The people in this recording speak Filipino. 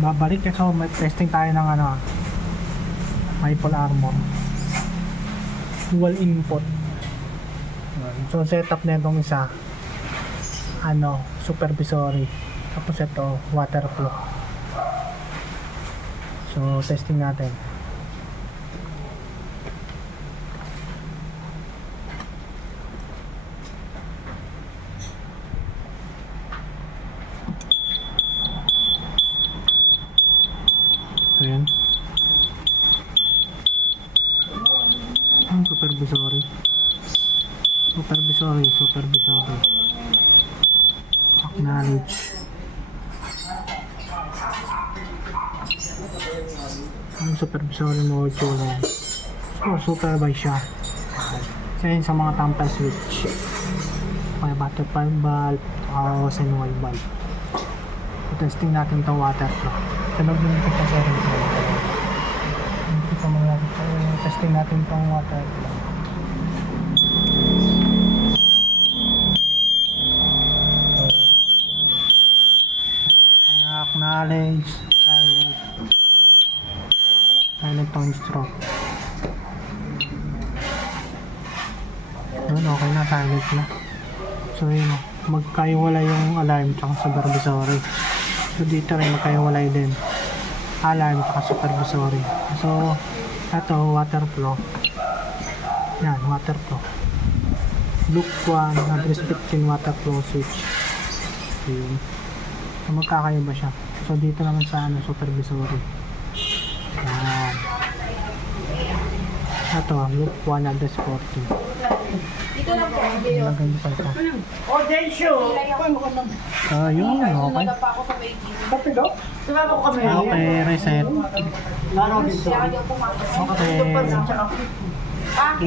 babalik. So may testing tayo ng ano, Maple Armor dual input. So setup na itong isa ano, supervisory, tapos ito water flow. So testing natin. Ayan. Ang supervisory. Acknowledge. Ang supervisory module yan. So supervise siya. So yun sa mga tamper switch. Okay, butterfly valve, Rosenwald valve. So, testing natin itong water flow. Tunog yung ito sa rin. Testing natin itong water flow. Acknowledge, silent tone stroke. Yun, okay na, silent na. So yun, magkaiwala yung alarm tsaka supervisory. So dito rin magkaiwalay din alarm tsaka supervisory. So ito, water flow. Yan, water flow. Loop 1, address 15 water flow switch. So yun. So, magkakaiba siya. So dito naman sa ano, supervisory. Yan. Ito, loop 1 address 14. Dito lang po. Naganda pa ito. Oh, Densyo! So yun, okay. Pa ako sa may gym. Kape daw? Sumama ko kami. Okay, reset. Laro dito. Kaya di ako pumasok. Okay. Ah,